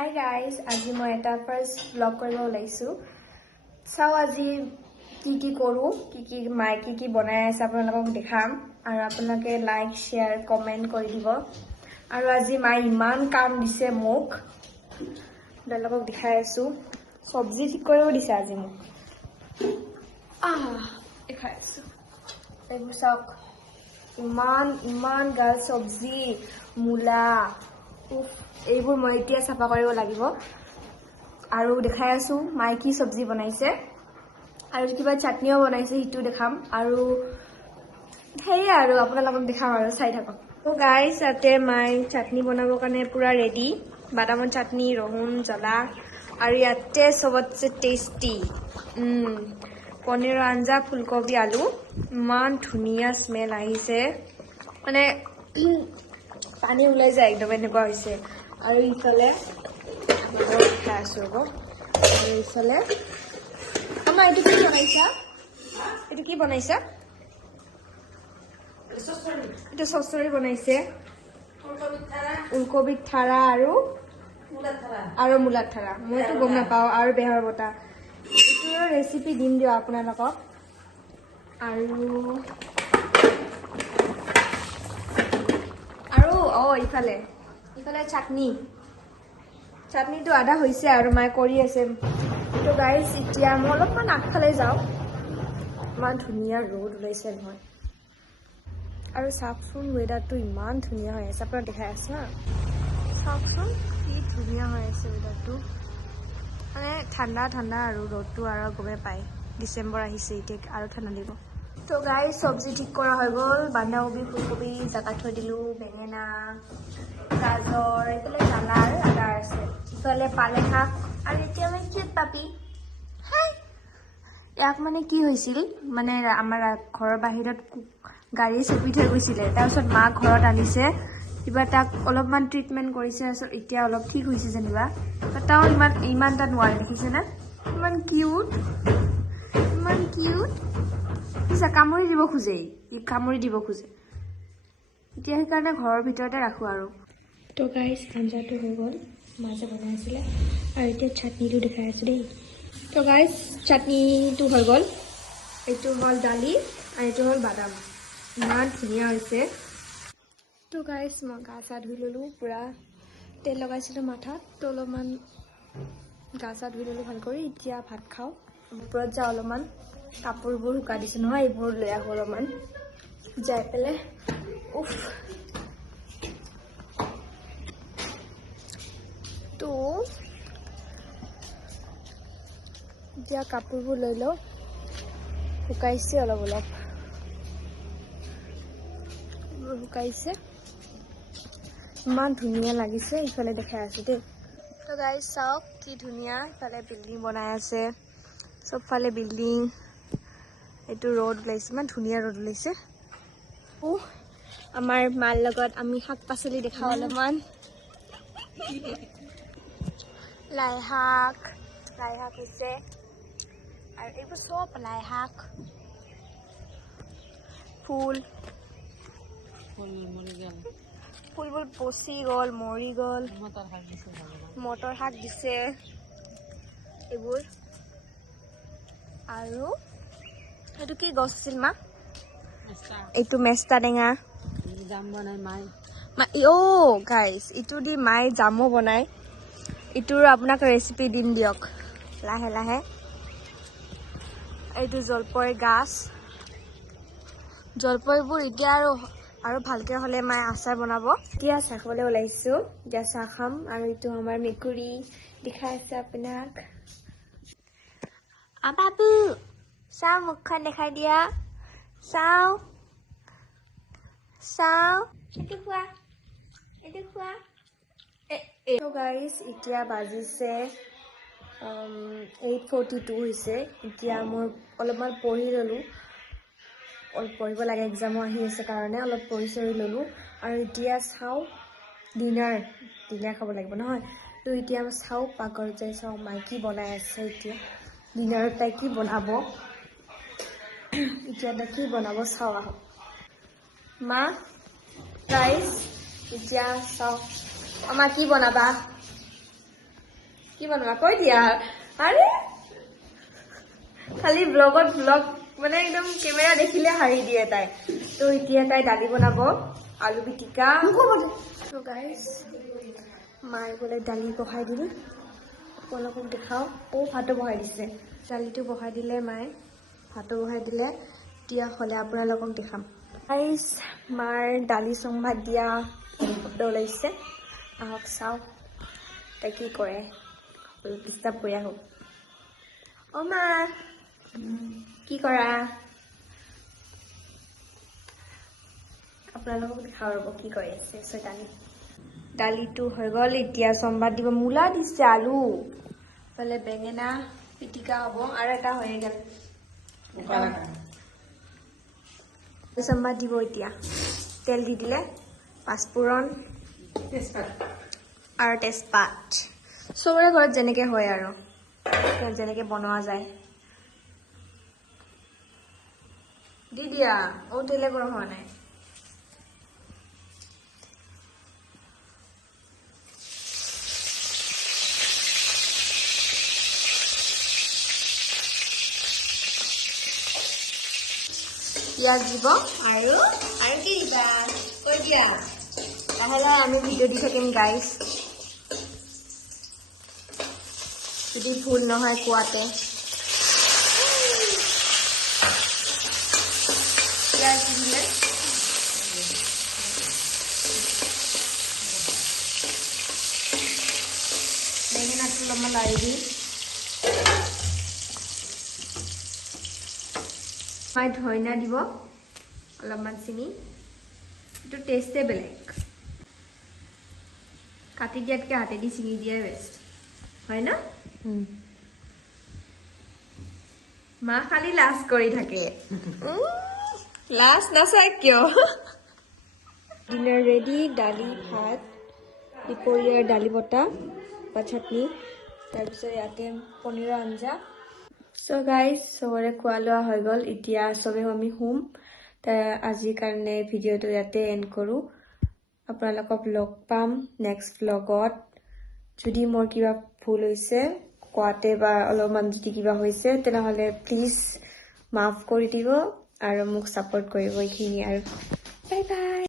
Hi guys, আজি মই এটা ফাৰ্স্ট ব্লগ কৰিব ওলাইছো। চাও আজি কি কৰো, মাই কি বনাই আছে আপোনালোকক দেখাম আৰু আপোনালোকে লাইক, শেয়াৰ, কমেন্ট কৰি দিব। আৰু আজি মাই ইমান কাম দিছে মোক, আপোনালোকক দেখাই আছো। সবজি ঠিক কৰিব দিছে আজি মোক। দেখাই আছো। এইবোৰ চাওক, ইমান গাল সবজি, মূলা, এইবোৰ মই এতিয়া চাফা কৰিব লাগিব। আৰু দেখাই আছো মাই কি সবজি বনাইছে, আৰু কিবা চাটনিও বনাইছে, সিটো দেখাম। আৰু সেয়ে আৰু আপোনালোকক দেখাম আৰু চাই থাকক। তো গাইজ, ইয়াতে মাই চাটনি বনাবৰ কাৰণে পুৰা ৰেডি। বাদামৰ চাটনি, ৰহুন, জ্বলা, আৰু ইয়াতে চবতছে টেষ্টি পনীৰৰ আঞ্জা, ফুলকবি, আলু। ইমান ধুনীয়া স্মেল আহিছে, মানে পানী ওলাই যায় একদম, এনেকুৱা হৈছে। আৰু ইফালে খাই আছো ৰ'ব। আৰু ইফালে আমাৰ এইটো কি বনাইছা? এইটো কি বনাইছা? এইটো চচৰি বনাইছে, ওলকবিত থাৰা আৰু মূলাত থাৰা। মইতো গম নাপাওঁ। আৰু বেহৰ বটা, এইটোৰ ৰেচিপি দিম দিয়ক আপোনালোকক। আৰু ইফালে চাটনিটো আধা হৈছে আৰু মায়ে কৰি আছে। তো গাইজ, এতিয়া মই অলপমান আগফালে যাওঁ। ইমান ধুনীয়া ৰ'দ ওলাইছে নহয়। আৰু চাওকচোন, ৱেডাৰটো ইমান ধুনীয়া হৈ আছে, আপোনাক দেখাই আছো হা। চাওকচোন কি ধুনীয়া হৈ আছে ৱেডাৰটো, মানে ঠাণ্ডা আৰু ৰ'দটো আৰু গমেই পায়। ডিচেম্বৰ আহিছে, এতিয়া আৰু ঠাণ্ডা দিব। তো গাইজ, চব্জি ঠিক কৰা হৈ গ'ল। বন্ধাকবি, ফুলকবি জাগাত থৈ দিলোঁ, বেঙেনা, গাজৰ, এইফালে জ্বালা আৰু আদা আছে, ইফালে পালেং শাক। আৰু এতিয়া মই কিউট পাপি, ইয়াক মানে কি হৈছিল, মানে আমাৰ ঘৰৰ বাহিৰত গাড়ী চেপি থৈ গৈছিলে। তাৰপিছত মা ঘৰত আনিছে, কিবা তাক অলপমান ট্ৰিটমেণ্ট কৰিছে। তাৰপিছত এতিয়া অলপ ঠিক হৈছে যেনিবা। তাও ইমান এটা নোৱাৰে, দেখিছেনে? ইমান কিউট কামুৰি দিব খোজে। এতিয়া সেইকাৰণে ঘৰৰ ভিতৰতে ৰাখোঁ আৰু। তো গাইজ, আঞ্জাটো হৈ গ'ল, মাছে বনাই আছিলে। আৰু এতিয়া চাটনিটো দেখাই আছোঁ দেই। তো গাইজ, চাটনিটো হৈ গ'ল। এইটো হ'ল দালি আৰু এইটো হ'ল বাদাম। ইমান ধুনীয়া হৈছে। তো গাইজ, মই গা চা ধুই ল'লোঁ, পূৰা তেল লগাইছিলোঁ মাথাত। তো অলপমান গা চা ধুই ল'লোঁ ভাল কৰি। এতিয়া ভাত খাওঁ। ওপৰত যাওঁ, অলপমান কাপোৰবোৰ শুকাই দিছোঁ নহয়, এইবোৰ লৈ আহোঁ অলপমান। যাই পেলাই তো এতিয়া কাপোৰবোৰ লৈ লওঁ, শুকাইছে অলপ শুকাইছে। ইমান ধুনীয়া লাগিছে। ইফালে দেখাই আছোঁ দেই। তো গাইজ, চাওক কি ধুনীয়া, ইফালে বিল্ডিং বনাই আছে, চবফালে বিল্ডিং। এইটো ৰ'দ ওলাইছে, ইমান ধুনীয়া ৰ'দ ওলাইছে। আমাৰ মাৰ লগত আমি শাক পাচলি দেখাওঁ অলপমান। লাই শাক হৈছে, আৰু এইবোৰ চব লাই শাক। ফুলবোৰ পচি গ'ল, মৰি গ'ল। মটৰ শাক দিছে এইবোৰ। আৰু এইটো কি গছ আছিল মা? এইটো মেষ্টা টেঙা। গাইজ, ইটো দি মায়ে জামো বনায়। ইটোৰ আপোনাক ৰেচিপি দিম দিয়ক লাহে। এইটো জলফাই গাছ। জলফাইবোৰ এতিয়া আৰু ভালকে হ'লে মায়ে আচাৰ বনাব। এতিয়া চাহ খাবলৈ ওলাইছোঁ, এতিয়া চাহ খাম। আৰু এইটো আমাৰ মেকুৰী দেখাই আছে আপোনাক। বাবু চাও, মুখখন দেখাই দিয়া। চাও, এইটো খোৱা। গাইজ, এতিয়া বাজিছে 8:42 হৈছে। এতিয়া মই অলপমান পঢ়ি ল'লোঁ, পঢ়িব লাগে, এক্সামো আহি আছে কাৰণে অলপ পঢ়ি ল'লোঁ। আৰু এতিয়া চাওঁ, ডিনাৰ খাব লাগিব নহয়। তো এতিয়া চাওঁ, পাকঘৰত যাই চাওঁ মাই কি বনাই আছে। এতিয়া ডিনাৰত তাই কি বনাব, চাওঁ আহক। মা গাইজ, এতিয়া চাওঁ আমাৰ কি বনাবা। কি বনাবা কৈ দিয়া আৰে খালি ব্লগত ব্লগ মানে একদম কেমেৰা দেখিলে হাৰি দিয়ে তাই তো এতিয়া তাই দালি বনাব আলু পিটিকা তো গাইস মায়ে বোলে দালি বহাই দিল আপোনালোকক দেখাও ভাতো বহাই দিছে দালিটো বহাই দিলে মায়ে ভাতো বহাই দিলে এতিয়া হ'লে আপোনালোকক দেখাম গাইস মাৰ দালি সম্ভাত দিয়া শব্দ ওলাইছে আহক চাও তাই কি কৰে ডিষ্টাৰ্ব কৰি আহোঁ অ মা কি কৰা আপোনালোকক দেখাও ৰ'ব কি কৰি আছে ছয়তানি দালিটো হৈ গ'ল এতিয়া সম্ভাত দিব মূলা দিছে আলু ফালে বেঙেনা পিটিকা হ'ব আৰু এটা হৈয়ে গ'ল সম্ভাত দিব এতিয়া তেল দি দিলে পাঁচফোৰণ আৰু তেজপাত চবৰে ঘৰত যেনেকৈ হয় আৰু যেনেকৈ বনোৱা যায় দি দিয়া তেলে গৰম হোৱা নাই পিঁয়াজ দিব আৰু কি দিবা কৈ দিয়া লাহে লাহে আমি ভিডিঅ' দি থাকিম গাইজ যদি ভুল নহয় কোৱাতে পিঁয়াজ দি দিলে বেঙেনাটো অলপমান লাৰি দি ধনিয়া দিব অলপমান চিনি এইটো টেষ্টে বেলেগ কাটি দিয়াতকৈ হাতেদি চিঙি দিয়াই বেষ্ট হয় না মা খালি লাজ কৰি থাকে লাজ নাচায় কিয় ডিনাৰ ৰেডি দালি ভাত দুপৰীয়াৰ দালি বটা বা চাটনি তাৰপিছত ইয়াতে পনীৰৰ আঞ্জা So guys, চবৰে খোৱা লোৱা হৈ গ'ল এতিয়া চবে আমি শুম আজিৰ কাৰণে ভিডিঅ'টো ইয়াতে এণ্ড কৰোঁ আপোনালোকক লগ পাম নেক্সট ভ্লগত যদি মোৰ কিবা ভুল হৈছে কোৱাতে বা অলপমান যদি কিবা হৈছে তেনেহ'লে প্লিজ মাফ কৰি দিব আৰু মোক ছাপোৰ্ট কৰিব এইখিনি আৰু বাই বাই